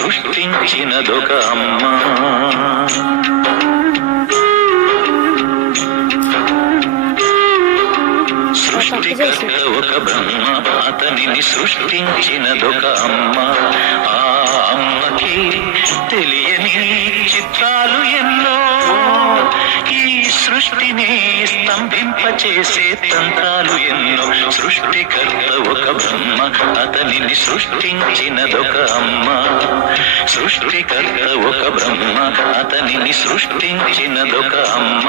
సృష్టించినదొక అమ్మ. సృష్టికర్త ఒక బ్రహ్మ, అతనిని సృష్టించినదొక అమ్మ. ఆ అమ్మకి తెలియని చిత్రాలు ఎన్నో, ఈ సృష్టిని స్తంభింపచేసే తంత్రాలు ఎన్నో. సృష్టికర్త ఒక బ్రహ్మ, అతనిని సృష్టించినదొక అమ్మ. సృష్టికర్త ఒక బ్రహ్మ, అతనిని సృష్టించినదొక అమ్మ.